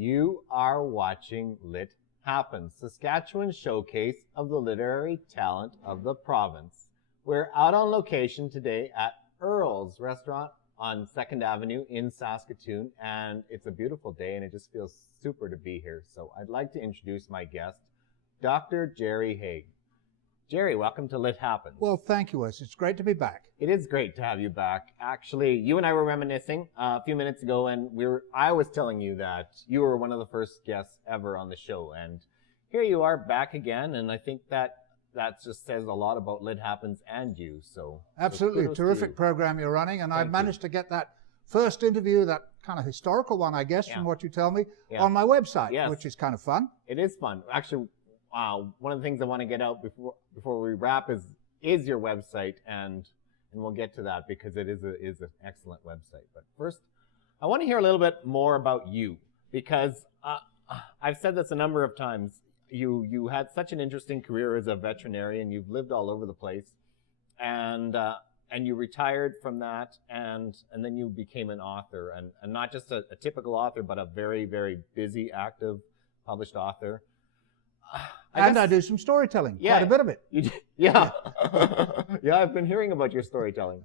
You are watching Lit Happens, Saskatchewan's showcase of the literary talent of the province. We're out on location today at Earl's Restaurant on 2nd Avenue in Saskatoon, and it's a beautiful day, and it just feels super to be here. So I'd like to introduce my guest, Dr. Jerry Haigh. Jerry, welcome to Lit Happens. Well, thank you, Wes. It's great to be back. It is great to have you back. Actually, you and I were reminiscing a few minutes ago, and I was telling you that you were one of the first guests ever on the show, and here you are back again, and I think that just says a lot about Lit Happens and you. So absolutely, so terrific program you're running, and I've managed to get that first interview, that kind of historical one, I guess, from what you tell me, on my website, which is kind of fun. It is fun. Actually, one of the things I want to get out before we wrap is your website, and we'll get to that because it is an excellent website. But first, I want to hear a little bit more about you, because I've said this a number of times. You had such an interesting career as a veterinarian. You've lived all over the place, and you retired from that, and then you became an author, and not just a typical author, but a very, very busy, active, published author. I do some storytelling, quite a bit of it. Yeah, I've been hearing about your storytelling.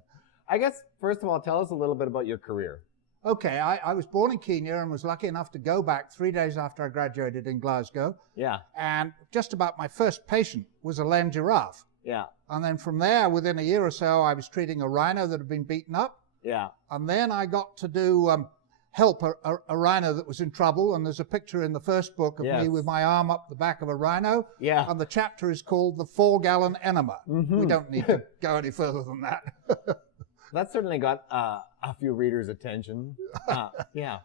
I guess, first of all, tell us a little bit about your career. Okay, I was born in Kenya and was lucky enough to go back 3 days after I graduated in Glasgow. Yeah. And just about my first patient was a land giraffe. Yeah. And then from there, within a year or so, I was treating a rhino that had been beaten up. Yeah. And then I got to do help a rhino that was in trouble. And there's a picture in the first book of me with my arm up the back of a rhino. Yeah. And the chapter is called The 4-Gallon Enema. Mm-hmm. We don't need to go any further than that. That certainly got a few readers' attention. Yeah.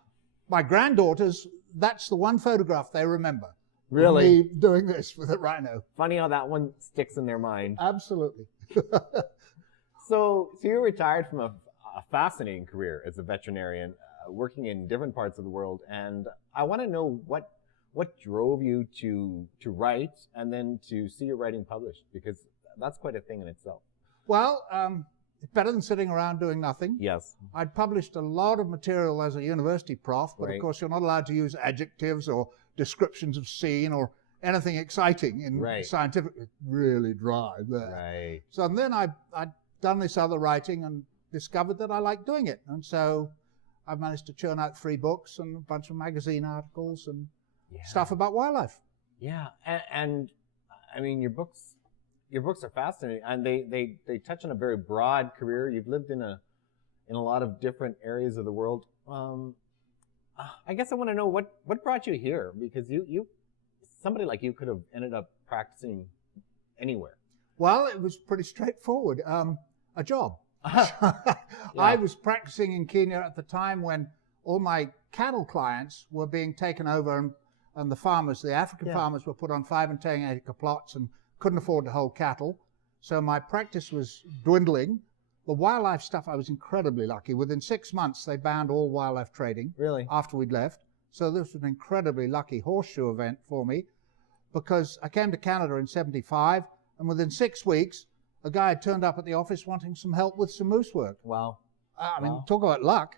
My granddaughters, that's the one photograph they remember. Really? Me doing this with a rhino. Funny how that one sticks in their mind. Absolutely. So you retired from a fascinating career as a veterinarian, working in different parts of the world. And I want to know what drove you to write and then to see your writing published, because that's quite a thing in itself. Well, it's better than sitting around doing nothing. Yes. I'd published a lot of material as a university prof, but of course you're not allowed to use adjectives or descriptions of scene or anything exciting in scientific. It's really dry there. Right. So then I'd done this other writing and discovered that I liked doing it. And so I've managed to churn out 3 books and a bunch of magazine articles and stuff about wildlife. Yeah. And I mean, your books are fascinating, and they touch on a very broad career. You've lived in a lot of different areas of the world. I guess I want to know what brought you here, because you somebody like you could have ended up practicing anywhere. Well, it was pretty straightforward. A job. I was practicing in Kenya at the time when all my cattle clients were being taken over, and the farmers, the African farmers, were put on 5 and 10 acre plots and couldn't afford to hold cattle. So my practice was dwindling. The wildlife stuff, I was incredibly lucky. Within 6 months, they banned all wildlife trading. Really? After we'd left. So this was an incredibly lucky horseshoe event for me, because I came to Canada in 75, and within 6 weeks, a guy had turned up at the office wanting some help with some moose work. Wow. I mean, talk about luck.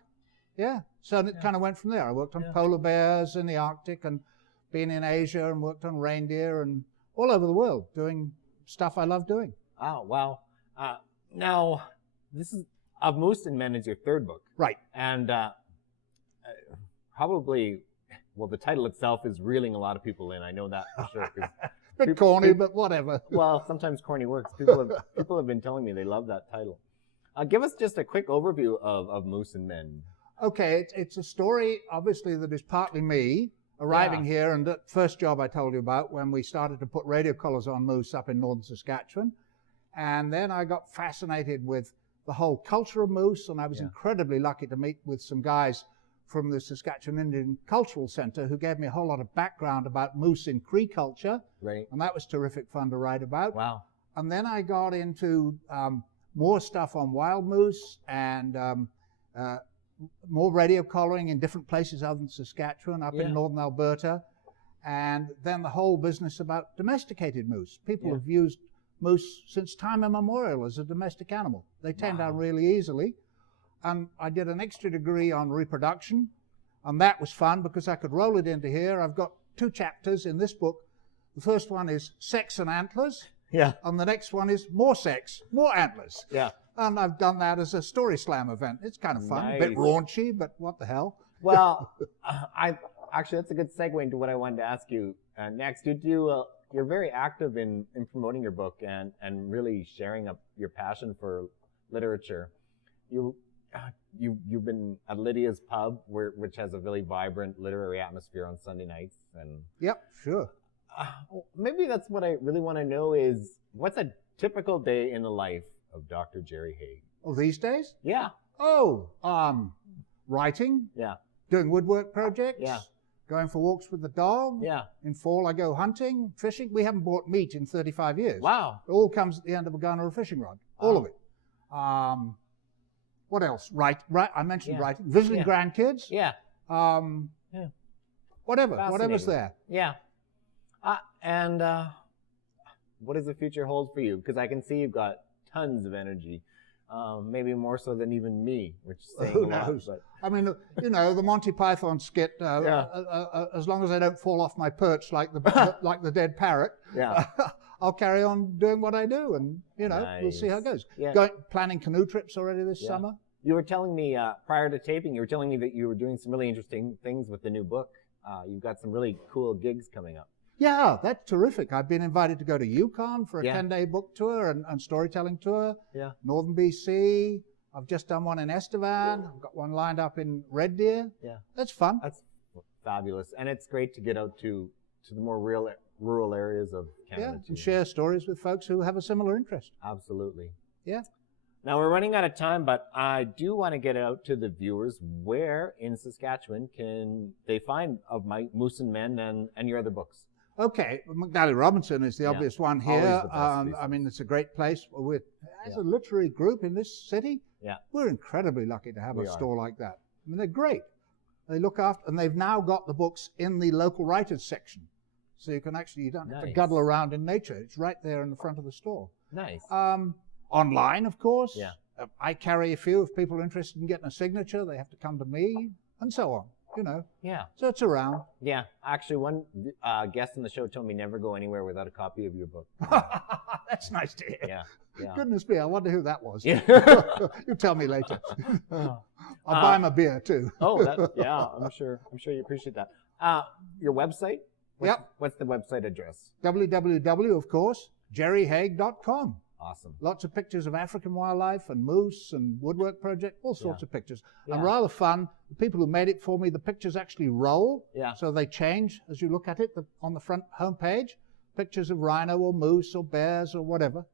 Yeah. So it kind of went from there. I worked on polar bears in the Arctic, and been in Asia, and worked on reindeer, and all over the world, doing stuff I love doing. Oh, wow. Now, this is Of Moose and Men is your 3rd book. Right. And probably, well, the title itself is reeling a lot of people in. I know that for sure. Bit corny, but whatever. Well, sometimes corny works. People have been telling me they love that title. Give us just a quick overview of Moose and Men. Okay, it's a story, obviously, that is partly me arriving here, and that first job I told you about, when we started to put radio collars on moose up in northern Saskatchewan. And then I got fascinated with the whole culture of moose, and I was incredibly lucky to meet with some guys from the Saskatchewan Indian Cultural Center who gave me a whole lot of background about moose in Cree culture. Right. And that was terrific fun to write about. Wow. And then I got into more stuff on wild moose and more radio collaring in different places other than Saskatchewan, up in northern Alberta. And then the whole business about domesticated moose. People have used moose since time immemorial as a domestic animal. They tame down really easily. And I did an extra degree on reproduction. And that was fun because I could roll it into here. I've got 2 chapters in this book. The first one is Sex and Antlers. Yeah. And the next one is More Sex, More Antlers. Yeah. And I've done that as a story slam event. It's kind of fun, a bit raunchy, but what the hell? Well, actually, that's a good segue into what I wanted to ask you next. You're very active in promoting your book and really sharing up your passion for literature. You've been at Lydia's Pub, which has a really vibrant literary atmosphere on Sunday nights. And yep, sure. Maybe that's what I really want to know is, what's a typical day in the life of Dr. Jerry Haigh? Oh, these days? Yeah. Oh, writing. Yeah. Doing woodwork projects. Yeah. Going for walks with the dog. Yeah. In fall, I go hunting, fishing. We haven't bought meat in 35 years. Wow. It all comes at the end of a gun or a fishing rod. All of it. What else? Right. I mentioned writing. Visiting grandkids. Yeah. Whatever's there. Yeah. And what does the future hold for you? Because I can see you've got tons of energy. Maybe more so than even me, which is saying Who a lot. knows? But I mean, the Monty Python skit, as long as I don't fall off my perch like the dead parrot, I'll carry on doing what I do, and we'll see how it goes. Yeah. Planning canoe trips already this summer. You were telling me prior to taping, that you were doing some really interesting things with the new book. You've got some really cool gigs coming up. Yeah, that's terrific. I've been invited to go to Yukon for a 10-day book tour and storytelling tour. Yeah. Northern BC. I've just done one in Estevan. I've got one lined up in Red Deer. Yeah. That's fun. That's fabulous. And it's great to get out to the more rural areas of Canada. Yeah, and share stories with folks who have a similar interest. Absolutely. Yeah. Now, we're running out of time, but I do want to get out to the viewers. Where in Saskatchewan can they find Of My Moose and Men and your other books? Okay, McNally Robinson is the obvious one here. I mean, it's a great place. As a literary group in this city, we're incredibly lucky to have a store like that. I mean, they're great. They look after, and they've now got the books in the local writers section. So you can actually, you don't have to guddle around in nature. It's right there in the front of the store. Nice. Online, of course. Yeah. I carry a few. If people are interested in getting a signature, they have to come to me, and so on. Yeah. So it's around. Yeah. Actually, one guest on the show told me never go anywhere without a copy of your book. That's nice to hear. Yeah. Goodness me, I wonder who that was. Yeah. You tell me later. I'll buy him a beer too. I'm sure you appreciate that. Your website? What's the website address? www, of course, jerryhaigh.com. Awesome. Lots of pictures of African wildlife and moose and woodwork project, all sorts of pictures. And rather fun. The people who made it for me, the pictures actually roll. Yeah. So they change as you look at it on the front homepage. Pictures of rhino or moose or bears or whatever.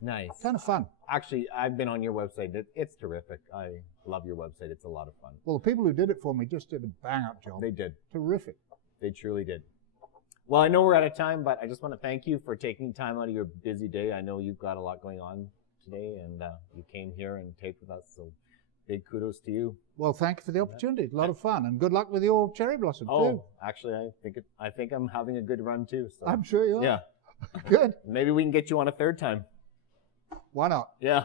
Nice. Kind of fun. Actually, I've been on your website. It's terrific. I love your website. It's a lot of fun. Well, the people who did it for me just did a bang-up job. They did. Terrific. They truly did. Well, I know we're out of time, but I just want to thank you for taking time out of your busy day. I know you've got a lot going on today, and you came here and taped with us, so big kudos to you. Well, thank you for the opportunity. A lot of fun, and good luck with your cherry blossom, too. Actually, I think I'm having a good run, too. So. I'm sure you are. Yeah. Good. Maybe we can get you on a third time. Why not? Yeah.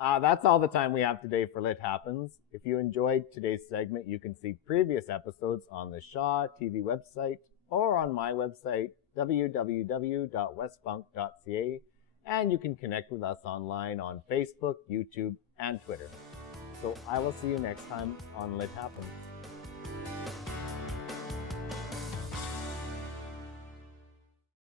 That's all the time we have today for Lit Happens. If you enjoyed today's segment, you can see previous episodes on the Shaw TV website or on my website, www.westbunk.ca, and you can connect with us online on Facebook, YouTube, and Twitter. So I will see you next time on Lit Happens.